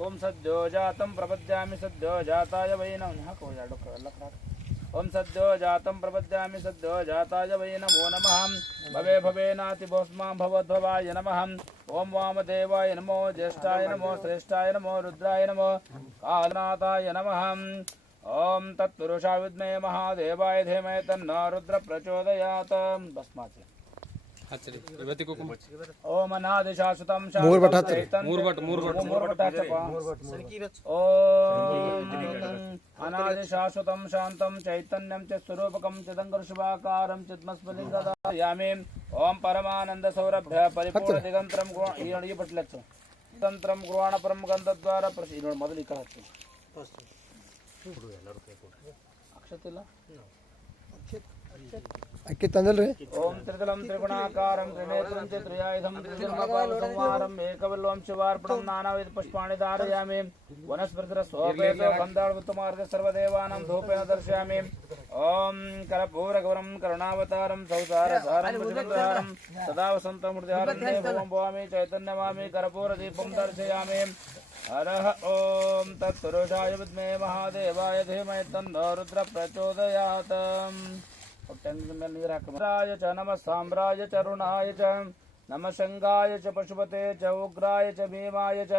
ओम सद्यो जातं प्रपद्यामि सद्यो जाताय वै नमः ओम सद्यो जातं प्रपद्यामि सद्यो जाताय वै नमो नमः भवे भवेनाति भस्मा भवद्भवाय नमः ओम वामदेवाय नमो ज्येष्ठाय नमो श्रेष्ठाय नमो रुद्राय नमो कालनाथाय नमः ओम तत्पुरुषाय विद्महे महादेवाय धीमहि तन्नो रुद्र प्रचोदयात् भस्मात् ओम अनादि शाश्वतं अनादि शाश्वतं शान्तं चैतन्यं च स्वरूपकं चिदङ्गुरशुभाकारं चिद्मस्मलिङ्गदायामि ओम परमानंद सौरभ्य परिपूर्ण दिगंतरं तंत्रं गुरुवाणपरं गंधद्वारा प्रसिद्ध ಮೊದಲು ಈ ಕಡೆ ಅಕ್ಷತಿಲ್ಲ ಅಕ್ಕಿ ತಂದಲ್ರಿ ओम त्रितलं त्रिगुणाकारं त्रिनेत्रं च त्रियायुधं त्रिजन्मपालसंहारं एकबिल्वं शिवार्पणं नानाविध पुष्पाणि धारयामि वनस्पतिरस्वोपेतो गन्धाळवृत्तमार्ग सर्वदेवानां धूपेन दर्शयामि ओम कर्पूरगौरं करुणावतारं सौसारसारं भुजगन्धारं सदा वसन्तं हृदयारं देवं भवामि चैतन्यमामि कर्पूरदीपं दर्शयामि हरः ओम तत्पुरुषाय विद्महे महादेवाय धीमहि तन्नो रुद्र प्रचोदयात् राय च नमः साम्राय च रुणाय च नमः शंगाय च पशुपते च उग्राय च भीमाय च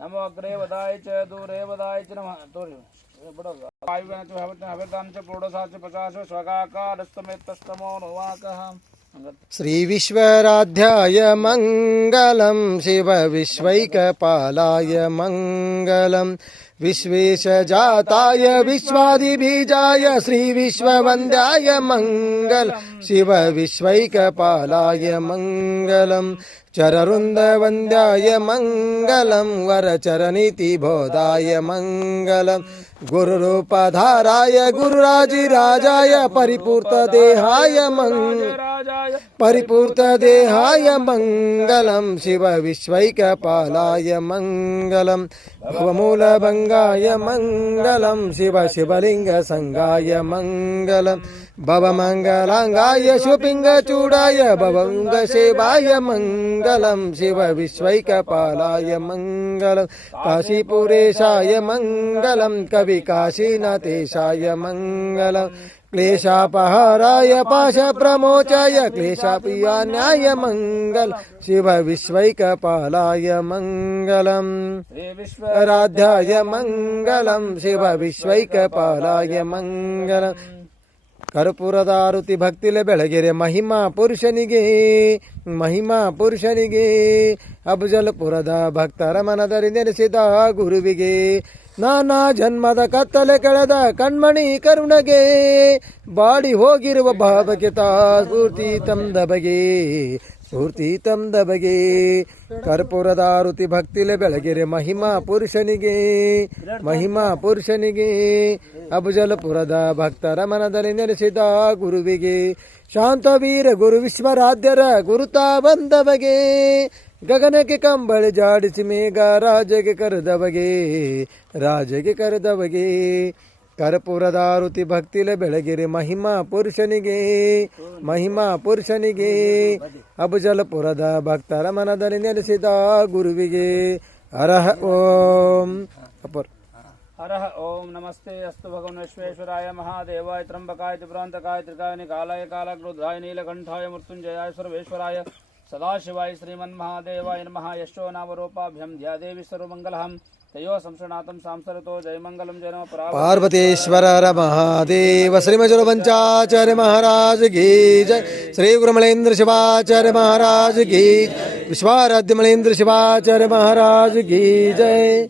नमो अग्रे वदाय च दूरे वदाय च नमः हविर्दान च प्रोडसा च प्रकाशो स्वगाकारस्तमेतस्तमो नुवाकः श्री विश्वराध्याय मंगलम शिव विश्वैकपालाय मंगलम विश्वेश जाताय विश्वादिबीजाय श्री विश्ववन्द्याय मंगल शिव विश्वैकपालाय मंगलम चररुंदवन्द्याय मंगलम वरचरनीतिबोधाय मंगलम गुरुरूपधाराय गुरुराजिराजाय परिपूर्तदेहाय परिपूर्तदेहाय मंगलम शिव विश्वैकपालाय मंगलम भवमूलभंगाय मंगलम शिव शिवलिंग संगाय मंगलम भवमंगलांगाय शुपिंगचूडाय भवंगसेवाय मंगलम शिव विश्वैकपालाय मंगलम काशीपुरेशाय मंगलम कवि काशीनाथेशाय मंगलम क्लेशापहाराय पाशप्रमोचाय क्लेशापियान्याय मंगल शिव विश्वैकपालाय मंगलम आराध्याय मंगलम शिव विश्वैकपालाय मंगलम ಕರ್ಪೂರದಾರುತಿ ಭಕ್ತಿಲೆ ಬೆಳಗೆರೆ ಮಹಿಮಾ ಪುರುಷನಿಗೆ ಅಫಜಲ್ಪುರದ ಭಕ್ತರ ಮನದಲ್ಲಿ ನೆಲೆಸಿದ ಗುರುವಿಗೆ ನಾನಾ ಜನ್ಮದ ಕತ್ತಲೆ ಕಳೆದ ಕಣ್ಮಣಿ ಕರುಣಗೆ ಬಾಡಿ ಹೋಗಿರುವ ಭಾವಕ್ಕೆ ಸ್ಫೂರ್ತಿ ತಂದ ಬಗೆ ಕರ್ಪೂರದಾರುತಿ ಭಕ್ತಿಲೆ ಬೆಳಗೆರೆ ಮಹಿಮಾ ಪುರುಷನಿಗೆ ಅಫಜಲ್ಪುರದ ಭಕ್ತರ ಮನದಲ್ಲಿ ನೆಲೆಸಿದ ಗುರುವಿಗೆ ಶಾಂತವೀರ ಗುರು ವಿಶ್ವರಾಧ್ಯರ ಗುರುತಾ ಬಂದ ಬಗೆ ಗಗನಕ್ಕೆ ಕಂಬಳಿ ಜಾಡಿಸಿ ಮೇಘ ರಾಜಗೆ ಕರೆದ ಬಗೆ ಕರ್ಪೂರದಾರುತಿ ಭಕ್ತಿಲೆ ಬೆಳಗಿರೆ ಮಹಿಮಾ ಪುರುಷನಿಗೆ ಅಫಜಲ್ಪುರದ ಭಕ್ತರ ಮನದಲ್ಲಿ ನೆಲೆಸಿದ ಗುರುವಿಗೆ ಹರಃ ಓಂ हरः ओम नमस्ते अस्तु भगवान विश्वेश्वराय महादेवाय त्र्यंबकाय त्रिपुरांतकाय त्रिकाय निकालाय कालक्रोधाय नीलकंठाय मृत्युंजयाय सर्वेश्वराय सदाशिवाय श्रीमन्महादेवाय नमः यशो नामरूपाभ्यं ध्यादेवी सर्वमंगलहं तयो संसनातं सांसरतो जयमंगलम जय नमः पार्वतीश्वर हर महादेव श्रीमजल पंचाचार्य महाराज की जय श्री गुरुमलेन्द्र शिवाचार्य महाराज की विश्वाराध्य मलेन्द्र शिवाचार्य महाराज की जय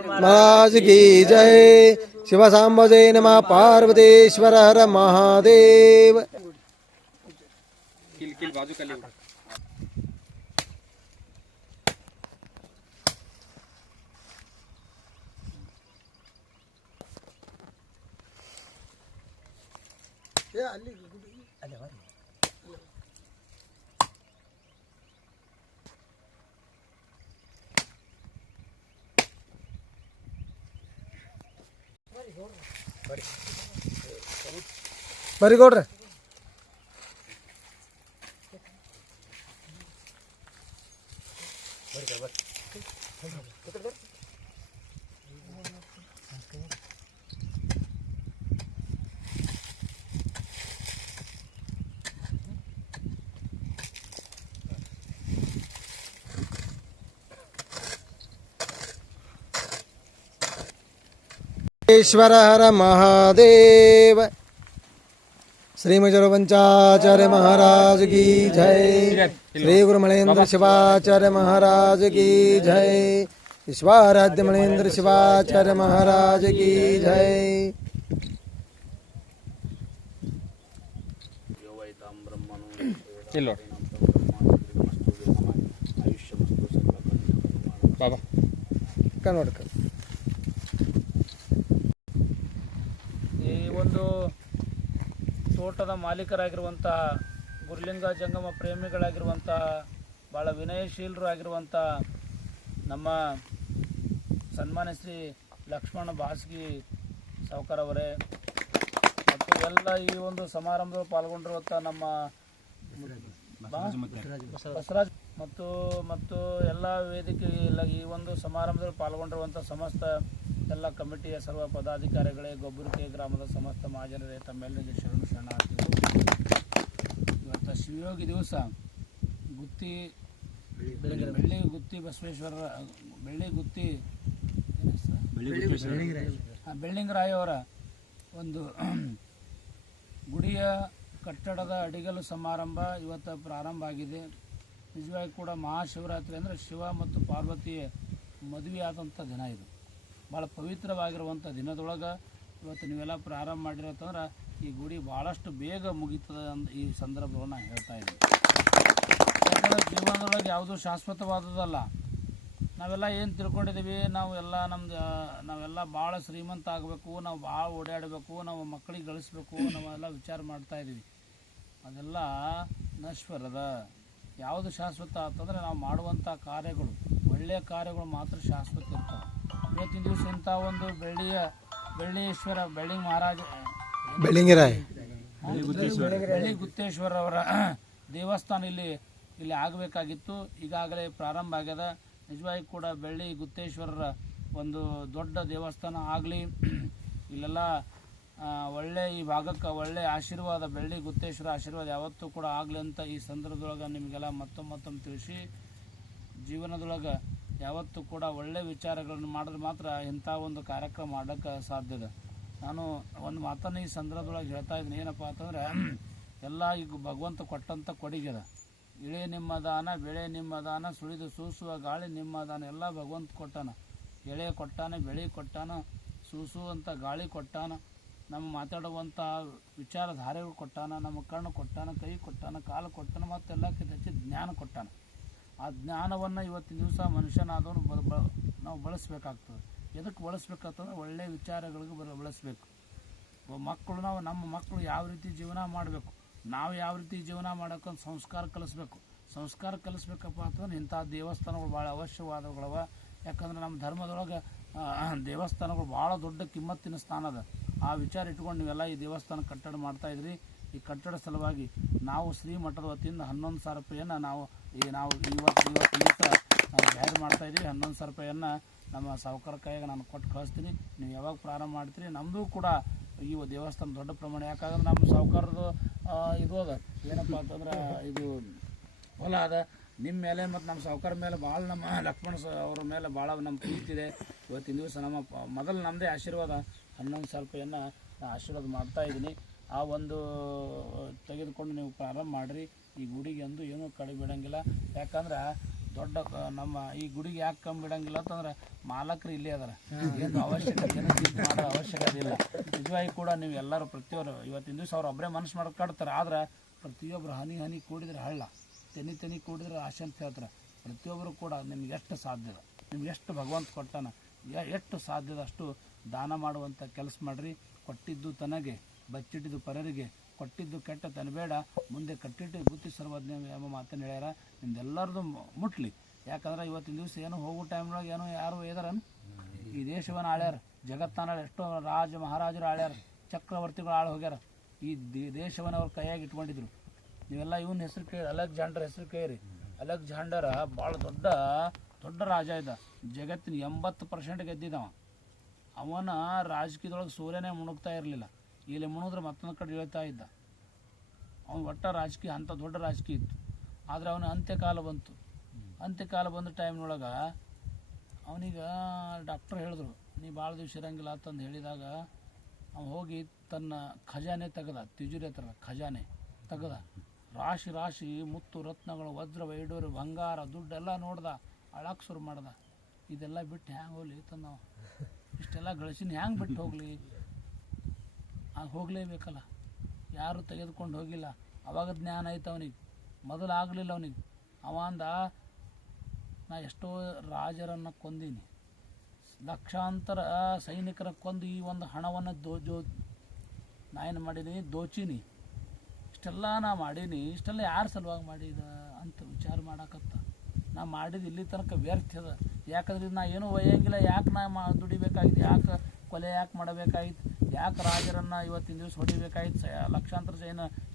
महाराज की जय शिव सांबजे नमः पार्वतीश्वर हर महादेव बाजू ಬರಿ ಗೌಡ್ರೆ ईश्वर हर महादेव। श्रीमजरो पंचाचार्य महाराज की जय। श्री गुरु मलेन्द्र शिवाचार्य महाराज की जय। विश्वाराध्य मलेन्द्र शिवाचार्य महाराज की जय। ಬಾಬಾ ಕನ್ನಡಕ ಈ ಒಂದು ತೋಟದ ಮಾಲೀಕರಾಗಿರುವಂಥ ಗುರುಲಿಂಗ ಜಂಗಮ ಪ್ರೇಮಿಗಳಾಗಿರುವಂಥ ಭಾಳ ವಿನಯಶೀಲರು ಆಗಿರುವಂಥ ನಮ್ಮ ಸನ್ಮಾನ್ಯ ಶ್ರೀ ಲಕ್ಷ್ಮಣ ಬಾಸ್ಗಿ ಸಾವ್ಕಾರವರೇ ಮತ್ತು ಎಲ್ಲ ಈ ಒಂದು ಸಮಾರಂಭದಲ್ಲಿ ಪಾಲ್ಗೊಂಡಿರುವಂಥ ನಮ್ಮ ಬಸವರಾಜ್ ಮತ್ತು ಎಲ್ಲ ವೇದಿಕೆ ಈ ಒಂದು ಸಮಾರಂಭದಲ್ಲಿ ಪಾಲ್ಗೊಂಡಿರುವಂಥ ಸಮಸ್ತ ಎಲ್ಲ ಕಮಿಟಿಯ ಸರ್ವ ಪದಾಧಿಕಾರಿಗಳೇ, ಗೊಬ್ಬರಿಕೆ ಗ್ರಾಮದ ಸಮಸ್ತ ಮಹಾಜನರೇ, ತಮ್ಮೆಲ್ಲರಿಗೆ ಶರಣಾರ್ಥಿಗಳು. ಇವತ್ತು ಶಿವಯೋಗಿ ದಿವಸ ಗುತ್ತಿ ಬೆಳ್ಳಿ ಗುತ್ತಿ ಬಸವೇಶ್ವರ ಬೆಳ್ಳಿಂಗರಾಯವರ ಒಂದು ಗುಡಿಯ ಕಟ್ಟಡದ ಅಡಿಗಲು ಸಮಾರಂಭ ಇವತ್ತು ಪ್ರಾರಂಭ ಆಗಿದೆ. ನಿಜವಾಗಿ ಕೂಡ ಮಹಾಶಿವರಾತ್ರಿ ಅಂದರೆ ಶಿವ ಮತ್ತು ಪಾರ್ವತಿಯ ಮದುವೆ ಆದಂಥ ದಿನ ಇದು. ಭಾಳ ಪವಿತ್ರವಾಗಿರುವಂಥ ದಿನದೊಳಗೆ ಇವತ್ತು ನೀವೆಲ್ಲ ಪ್ರಾರಂಭ ಮಾಡಿರೋತಂದ್ರೆ ಈ ಗುಡಿ ಭಾಳಷ್ಟು ಬೇಗ ಮುಗೀತದೆ ಅಂತ ಈ ಸಂದರ್ಭವನ್ನು ಹೇಳ್ತಾ ಇದ್ದೀವಿ. ಯಾಕಂದರೆ ಜೀವನದೊಳಗೆ ಯಾವುದೂ ಶಾಶ್ವತವಾದದಲ್ಲ. ನಾವೆಲ್ಲ ಏನು ತಿಳ್ಕೊಂಡಿದ್ದೀವಿ, ನಾವೆಲ್ಲ ಭಾಳ ಶ್ರೀಮಂತ ಆಗಬೇಕು, ನಾವು ಭಾಳ ಓಡಾಡಬೇಕು, ನಾವು ಮಕ್ಕಳಿಗೆ ಗಳಿಸ್ಬೇಕು, ನಾವೆಲ್ಲ ವಿಚಾರ ಮಾಡ್ತಾ ಇದ್ದೀವಿ. ಅದೆಲ್ಲ ನಶ್ವರದ. ಯಾವುದು ಶಾಶ್ವತ ಅಂತಂದರೆ ನಾವು ಮಾಡುವಂಥ ಕಾರ್ಯಗಳು, ಒಳ್ಳೆಯ ಕಾರ್ಯಗಳು ಮಾತ್ರ ಶಾಶ್ವತ ಇರ್ತವೆ. ಇವತ್ತಿನ ದಿವಸ ಇಂಥ ಒಂದು ಬೆಳ್ಳಿಯೇಶ್ವರ ಬೆಳ್ಳಿ ಗುತ್ತೇಶ್ವರ ಅವರ ದೇವಸ್ಥಾನ ಇಲ್ಲಿ ಆಗಬೇಕಾಗಿತ್ತು. ಈಗಾಗಲೇ ಪ್ರಾರಂಭ ಆಗ್ಯದ. ನಿಜವಾಗಿ ಕೂಡ ಬೆಳ್ಳಿ ಗುತ್ತೇಶ್ವರರ ಒಂದು ದೊಡ್ಡ ದೇವಸ್ಥಾನ ಆಗಲಿ, ಇಲ್ಲೆಲ್ಲ ಒಳ್ಳೆ ಈ ಭಾಗಕ್ಕೆ ಒಳ್ಳೆ ಆಶೀರ್ವಾದ, ಬೆಳ್ಳಿ ಗುತ್ತೇಶ್ವರ ಆಶೀರ್ವಾದ ಯಾವತ್ತೂ ಕೂಡ ಆಗಲಿ ಅಂತ ಈ ಸಂದರ್ಭದೊಳಗೆ ನಿಮಗೆಲ್ಲ ಮತ್ತೊಮ್ಮೆ ತಿಳಿಸಿ, ಜೀವನದೊಳಗೆ ಯಾವತ್ತೂ ಕೂಡ ಒಳ್ಳೆ ವಿಚಾರಗಳನ್ನು ಮಾಡಿದ್ರೆ ಮಾತ್ರ ಇಂಥ ಒಂದು ಕಾರ್ಯಕ್ರಮ ಮಾಡೋಕ್ಕೆ ಸಾಧ್ಯದ. ನಾನು ಒಂದು ಮಾತನ್ನು ಈ ಸಂದರ್ಭದೊಳಗೆ ಹೇಳ್ತಾ ಇದ್ದೀನಿ. ಏನಪ್ಪ ಅಂತಂದರೆ, ಎಲ್ಲ ಈಗ ಭಗವಂತ ಕೊಟ್ಟಂಥ ಕೊಡುಗೆದ. ಇಳೆ ನಿಮ್ಮ ದಾನ, ಬೆಳೆ ನಿಮ್ಮ ದಾನ, ಸುಳಿದು ಸೂಸುವ ಗಾಳಿ ನಿಮ್ಮ ದಾನ. ಎಲ್ಲ ಭಗವಂತ ಕೊಟ್ಟಾನ. ಎಳೆ ಕೊಟ್ಟಾನ, ಬೆಳೆ ಕೊಟ್ಟಾನ, ಸೂಸುವಂಥ ಗಾಳಿ ಕೊಟ್ಟಾನ, ನಮ್ಮ ಮಾತಾಡುವಂಥ ವಿಚಾರಧಾರೆಗಳು ಕೊಟ್ಟಾನ, ನಮ್ಮ ಕಣ್ಣು ಕೊಟ್ಟಾನ, ಕೈ ಕೊಟ್ಟಾನ, ಕಾಲು ಕೊಟ್ಟಾನ, ಮತ್ತು ಎಲ್ಲಕ್ಕಿಂತ ಹೆಚ್ಚು ಜ್ಞಾನ ಕೊಟ್ಟಾನ. ಆ ಜ್ಞಾನವನ್ನು ಇವತ್ತಿನ ದಿವಸ ಮನುಷ್ಯನಾದವನು ನಾವು ಬಳಸಬೇಕಾಗ್ತದೆ. ಎದಕ್ಕೆ ಬಳಸ್ಬೇಕಂತಂದ್ರೆ ಒಳ್ಳೆಯ ವಿಚಾರಗಳಿಗೂ ಬಳಸಬೇಕು. ಮಕ್ಕಳು ನಮ್ಮ ಮಕ್ಕಳು ಯಾವ ರೀತಿ ಜೀವನ ಮಾಡಬೇಕು, ನಾವು ಯಾವ ರೀತಿ ಜೀವನ ಮಾಡೋಕ್ಕಂತ ಸಂಸ್ಕಾರ ಕಲಿಸ್ಬೇಕು. ಸಂಸ್ಕಾರ ಕಲಿಸ್ಬೇಕಪ್ಪ ಅಂತಂದ್ರೆ ಇಂಥ ದೇವಸ್ಥಾನಗಳು ಭಾಳ ಅವಶ್ಯವಾದವುಗಳವ. ಯಾಕಂದ್ರೆ ನಮ್ಮ ಧರ್ಮದೊಳಗೆ ದೇವಸ್ಥಾನಗಳು ಭಾಳ ದೊಡ್ಡ ಕಿಮ್ಮತ್ತಿನ ಸ್ಥಾನ ಅದ. ಆ ವಿಚಾರ ಇಟ್ಕೊಂಡು ನೀವೆಲ್ಲ ಈ ದೇವಸ್ಥಾನ ಕಟ್ಟಡ ಮಾಡ್ತಾಯಿದ್ರಿ. ಈ ಕಟ್ಟಡ ಸಲುವಾಗಿ ನಾವು ಶ್ರೀಮಠದ ವತಿಯಿಂದ 11,000 ರೂಪಾಯಿಯನ್ನು ನಾವು ಇವತ್ತು ಜಾಹೀರು ಮಾಡ್ತಾಯಿದ್ವಿ. 11,000 ರೂಪಾಯಿಯನ್ನು ನಮ್ಮ ಸಾಹುಕಾರ ಕೈಯಾಗ ನಾನು ಕೊಟ್ಟು ಕಳಿಸ್ತೀನಿ. ನೀವು ಯಾವಾಗ ಪ್ರಾರಂಭ ಮಾಡ್ತೀರಿ, ನಮ್ಮದು ಕೂಡ ಈ ದೇವಸ್ಥಾನ ದೊಡ್ಡ ಪ್ರಮಾಣ. ಯಾಕಂದ್ರೆ ನಮ್ಮ ಸಾಹುಕಾರದು ಇದು ಅದ, ಏನಪ್ಪ ಅಂತಂದ್ರೆ ಇದು ಹೊಲ ಅದ ನಿಮ್ಮ ಮೇಲೆ, ಮತ್ತು ನಮ್ಮ ಸಾಹುಕಾರ ಮೇಲೆ ಭಾಳ, ನಮ್ಮ ಲಕ್ಷ್ಮಣ ಅವ್ರ ಮೇಲೆ ಭಾಳ ನಮ್ಮ ಪ್ರೀತಿ ಇದೆ. ಇವತ್ತಿನ ದಿವಸ ನಮ್ಮ ಮೊದಲು ನಮ್ಮದೇ ಆಶೀರ್ವಾದ 11,000 ರೂಪಾಯಿಯನ್ನು ನಾನು ಆಶೀರ್ವಾದ ಮಾಡ್ತಾಯಿದ್ದೀನಿ. ಆ ಒಂದು ತೆಗೆದುಕೊಂಡು ನೀವು ಪ್ರಾರಂಭ ಮಾಡಿರಿ. ಈ ಗುಡಿಗೆ ಅಂದು ಏನೂ ಕಡಿಮೆ ಬಿಡೋಂಗಿಲ್ಲ. ಯಾಕಂದ್ರೆ ದೊಡ್ಡ ನಮ್ಮ ಈ ಗುಡಿಗೆ ಯಾಕೆ ಕಮ್ಮಿ ಬಿಡೋಂಗಿಲ್ಲ ಅಂತಂದ್ರೆ ಮಾಲಕರು ಇಲ್ಲೇ ಅದಾರ. ಏನು ಅವಶ್ಯಕತೆ, ಏನು ಚಿಂತೆ ಮಾಡೋ ಅವಶ್ಯಕತೆ ಇಲ್ಲ. ನಿಜವಾಗಿ ಕೂಡ ನೀವು ಎಲ್ಲರೂ ಪ್ರತಿಯೊಬ್ಬರು ಇವತ್ತಿನ ದಿವಸ ಅವ್ರು ಒಬ್ಬರೇ ಮನಸ್ಸು ಮಾಡಿ ಕಟ್ತಾರೆ. ಆದ್ರೆ ಪ್ರತಿಯೊಬ್ಬರು ಹನಿ ಕೂಡಿದ್ರೆ ಹಳ್ಳ, ತೆನಿ ಕೂಡಿದ್ರೆ ಆಶೆ ಅಂತ ಹೇಳ್ತಾರೆ. ಪ್ರತಿಯೊಬ್ಬರು ಕೂಡ ನಿಮ್ಗೆ ಎಷ್ಟು ಸಾಧ್ಯದ, ನಿಮ್ಗೆ ಎಷ್ಟು ಭಗವಂತ ಕೊಟ್ಟಾನ, ಎಷ್ಟು ಸಾಧ್ಯದ ಅಷ್ಟು ದಾನ ಮಾಡುವಂಥ ಕೆಲಸ ಮಾಡಿರಿ. ಕೊಟ್ಟಿದ್ದು ತನಗೆ, ಬಚ್ಚಿಟ್ಟಿದ್ದು ಪರರಿಗೆ, ಕೊಟ್ಟಿದ್ದು ಕೆಟ್ಟ ತನಬೇಡ, ಮುಂದೆ ಕಟ್ಟಿಟ್ಟು ಬುತ್ತಿ ಸರ್ವಜ್ಞ ಎಂಬ ಮಾತನ್ನು ಹೇಳ್ಯಾರ. ನಿಮ್ದೆಲ್ಲರದು ಮುಟ್ಲಿ. ಯಾಕಂದ್ರೆ ಇವತ್ತಿನ ದಿವಸ ಏನೋ ಹೋಗೋ ಟೈಮ್ನೊಳಗೆ ಏನೋ ಯಾರು ಇದಾರನು ಈ ದೇಶವನ್ನು ಆಳ್ಯಾರ, ಜಗತ್ತಾನ ಎಷ್ಟೋ ಮಹಾರಾಜರು ಆಳ್ಯಾರ, ಚಕ್ರವರ್ತಿಗಳು ಆಳು ಹೋಗ್ಯಾರ. ಈ ದೇಶವನ್ನು ಅವ್ರ ಕೈಯಾಗಿ ಇಟ್ಕೊಂಡಿದ್ರು. ನೀವೆಲ್ಲ ಇವನ ಹೆಸರು ಕೇಳಿ, ಅಲೆಕ್ಸಾಂಡರ್ ಹೆಸರು ಕೇಳಿರಿ. ಅಲೆಕ್ಸಾಂಡರ್ ಭಾಳ ದೊಡ್ಡ ರಾಜ ಇದ್ದ. ಜಗತ್ತಿನ 80% ಗೆದ್ದಿದ್ದವ. ಅವನ ರಾಜಕೀಯದೊಳಗೆ ಸೂರ್ಯನೇ ಮುಣುಗ್ತಾ ಇರಲಿಲ್ಲ. ಇಲ್ಲಿ ಮುಣುಗಿದ್ರೆ ಮತ್ತೊಂದು ಕಡೆ ಇಳ್ತಾ ಇದ್ದ. ಅವನು ಒಟ್ಟ ರಾಜಕೀಯ ಅಂಥ ದೊಡ್ಡ ರಾಜಕೀಯ ಇತ್ತು. ಆದರೆ ಅವನ ಅಂತ್ಯಕಾಲ ಬಂತು. ಅಂತ್ಯಕಾಲ ಬಂದ ಟೈಮ್ನೊಳಗೆ ಅವನಿಗೆ ಡಾಕ್ಟ್ರ್ ಹೇಳಿದ್ರು, ನೀ ಭಾಳ ದಿವಸ ಇರಂಗಿಲ್ಲ ಅಂತಂದು ಹೇಳಿದಾಗ ಅವನು ಹೋಗಿ ತನ್ನ ಖಜಾನೆ ತೆಗೆದ, ತಿಜೋರಿ ಹತ್ರ ಖಜಾನೆ ತೆಗೆದ. ರಾಶಿ ಮುತ್ತು ರತ್ನಗಳು, ವಜ್ರ ವೈಡೂರು, ಬಂಗಾರ, ದುಡ್ಡೆಲ್ಲ ನೋಡ್ದ. ಅಳಕ್ಕೆ ಶುರು ಮಾಡ್ದ. ಇದೆಲ್ಲ ಬಿಟ್ಟು ಹ್ಯಾಂಗೆ ಹೋಗ್ಲಿ ತಂದ, ಇಷ್ಟೆಲ್ಲ ಗಳಿಸಿನ ಹ್ಯಾಂಗೆ ಬಿಟ್ಟು ಹೋಗಲಿ? ಹೋಗಲೇಬೇಕಲ್ಲ. ಯಾರು ತೆಗೆದುಕೊಂಡು ಹೋಗಿಲ್ಲ. ಅವಾಗ ಜ್ಞಾನ ಆಯ್ತು ಅವನಿಗೆ. ಮೊದಲು ಆಗಲಿಲ್ಲ ಅವನಿಗೆ. ಅವ ಅಂದ, ನಾ ಎಷ್ಟೋ ರಾಜರನ್ನು ಕೊಂದೀನಿ, ಲಕ್ಷಾಂತರ ಸೈನಿಕರ ಕೊಂದು ಈ ಒಂದು ಹಣವನ್ನು ನಾ ಏನು ಮಾಡೀನಿ, ದೋಚೀನಿ. ಇಷ್ಟೆಲ್ಲ ನಾ ಮಾಡೀನಿ, ಇಷ್ಟೆಲ್ಲ ಯಾರು ಸಲುವಾಗಿ ಮಾಡಿದ ಅಂತ ವಿಚಾರ ಮಾಡಕತ್ತ. ನಾ ಮಾಡಿದ ಇಲ್ಲಿ ತನಕ ವ್ಯರ್ಥ ಅದ. ಯಾಕಂದ್ರೆ ನಾ ಏನೂ ಒಯ್ಯಂಗಿಲ್ಲ. ಯಾಕೆ ನಾ ದುಡಿಬೇಕಾಗಿತ್ತು? ಯಾಕೆ ಕೊಲೆ ಯಾಕೆ ಮಾಡಬೇಕಾಗಿತ್ತು? ಯಾಕೆ ರಾಜರನ್ನು ಇವತ್ತಿನ ದಿವಸ ಹೊಡಿಬೇಕಾಗಿತ್ತು? ಲಕ್ಷಾಂತರ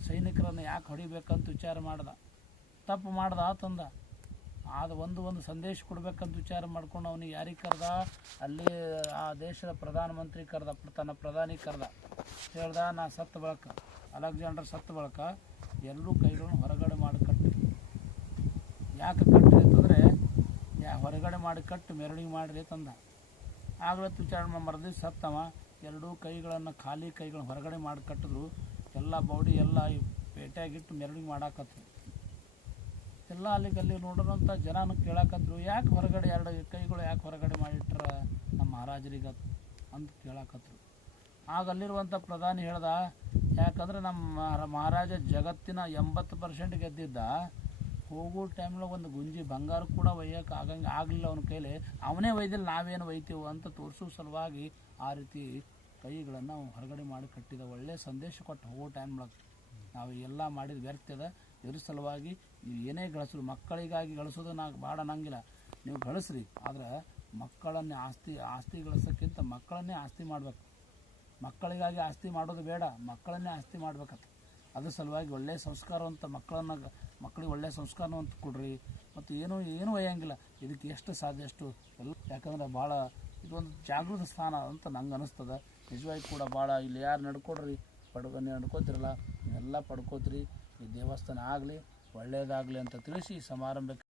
ಸೈನಿಕರನ್ನು ಯಾಕೆ ಹೊಡಿಬೇಕಂತ ವಿಚಾರ ಮಾಡ್ದ. ತಪ್ಪು ಮಾಡ್ದ ತಂದ. ಅದು ಒಂದು ಸಂದೇಶ ಕೊಡ್ಬೇಕಂತ ವಿಚಾರ ಮಾಡ್ಕೊಂಡು ಅವನಿಗೆ ಯಾರಿಗೆ ಕರೆದ? ಅಲ್ಲಿ ಆ ದೇಶದ ಪ್ರಧಾನಮಂತ್ರಿ ಕರೆದ, ತನ್ನ ಪ್ರಧಾನಿ ಕರೆದ. ಹೇಳ್ದ, ನಾ ಸತ್ತ ಬಳಕ, ಅಲೆಕ್ಸಾಂಡರ್ ಸತ್ತ ಬಳಕ ಎಲ್ಲರೂ ಕೈಗಳನ್ನು ಹೊರಗಡೆ ಮಾಡಿ ಕಟ್ಟಿ. ಯಾಕೆ ಕಟ್ಟಿ ಅಂತಂದರೆ, ಹೊರಗಡೆ ಮಾಡಿ ಕಟ್ಟಿ ಮೆರವಣಿಗೆ ಮಾಡಿರಿ ತಂದ. ಆಗಲೇ ವಿಚಾರ ಮರದಿ ಸತ್ತವ. ಎರಡೂ ಕೈಗಳನ್ನು, ಖಾಲಿ ಕೈಗಳನ್ನು ಹೊರಗಡೆ ಮಾಡಿ ಕಟ್ಟಿದ್ರು. ಎಲ್ಲ ಬಾಡಿ ಎಲ್ಲ ಪೇಟೆಯಾಗಿಟ್ಟು ಮೆರವಣಿಗೆ ಮಾಡಾಕತ್ರು. ಎಲ್ಲ ಅಲ್ಲಿ ನೋಡೋರಂಥ ಜನನ ಕೇಳಾಕತ್ರು, ಯಾಕೆ ಹೊರಗಡೆ ಎರಡು ಕೈಗಳು ಯಾಕೆ ಹೊರಗಡೆ ಮಾಡಿಟ್ರ ನಮ್ಮ ಮಹಾರಾಜರಿಗೆ ಅಂತ ಕೇಳಾಕತ್ರು. ಆಗ ಅಲ್ಲಿರುವಂಥ ಪ್ರಧಾನಿ ಹೇಳ್ದ, ಯಾಕಂದ್ರೆ ನಮ್ಮ ಮಹಾರಾಜ ಜಗತ್ತಿನ 80% ಗೆದ್ದಿದ್ದ. ಹೋಗೋ ಟೈಮ್ನಾಗ ಒಂದು ಗುಂಜಿ ಬಂಗಾರ ಕೂಡ ಒಯ್ಯೋಕೆ ಆಗಲಿಲ್ಲ ಅವನ ಕೈಲಿ. ಅವನೇ ಒಯ್ದಿಲ್ಲ, ನಾವೇನು ಒಯ್ತೀವಿ ಅಂತ ತೋರಿಸೋ ಸಲುವಾಗಿ ಆ ರೀತಿ ಕೈಗಳನ್ನು ಹೊರಗಡೆ ಮಾಡಿ ಕಟ್ಟಿದ. ಒಳ್ಳೆಯ ಸಂದೇಶ ಕೊಟ್ಟು ಹೋಗೋ ಟೈಮ್ನಾಗ ನಾವು ಎಲ್ಲ ಮಾಡಿದ ವ್ಯರ್ಥದ. ಇದ್ರ ಸಲುವಾಗಿ ನೀವು ಏನೇ ಗಳಿಸ್ರು, ಮಕ್ಕಳಿಗಾಗಿ ಗಳಿಸೋದು ನಾ ಭಾಳ ಅನ್ನಂಗಿಲ್ಲ. ನೀವು ಗಳಿಸ್ರಿ, ಆದರೆ ಮಕ್ಕಳನ್ನೇ ಆಸ್ತಿ ಗಳಿಸೋಕ್ಕಿಂತ ಮಕ್ಕಳನ್ನೇ ಆಸ್ತಿ ಮಾಡ್ಬೇಕು. ಮಕ್ಕಳಿಗಾಗಿ ಆಸ್ತಿ ಮಾಡೋದು ಬೇಡ, ಮಕ್ಕಳನ್ನೇ ಆಸ್ತಿ ಮಾಡ್ಬೇಕಂತ. ಅದ್ರ ಸಲುವಾಗಿ ಒಳ್ಳೆಯ ಸಂಸ್ಕಾರವಂತ ಮಕ್ಕಳಿಗೆ ಒಳ್ಳೆಯ ಸಂಸ್ಕಾರವಂತ ಕೊಡ್ರಿ. ಮತ್ತು ಏನೂ ಒಯ್ಯಂಗಿಲ್ಲ. ಇದಕ್ಕೆ ಎಷ್ಟು ಸಾಧ್ಯ ಅಷ್ಟು ಎಲ್ಲ. ಯಾಕಂದ್ರೆ ಭಾಳ ಇದೊಂದು ಜಾಗೃತ ಸ್ಥಾನ ಅಂತ ನಂಗೆ ಅನಿಸ್ತದೆ. ನಿಜವಾಗಿ ಕೂಡ ಭಾಳ ಇಲ್ಲಿ ಯಾರು ನಡ್ಕೊಡ್ರಿ ನಡ್ಕೋತಿರಲ್ಲ, ನೀವೆಲ್ಲ ಪಡ್ಕೋತೀರಿ. ಈ ದೇವಸ್ಥಾನ ಆಗಲಿ ಒಳ್ಳೆಯದಾಗಲಿ ಅಂತ ತಿಳಿಸಿ ಸಮಾರಂಭಕ್ಕೆ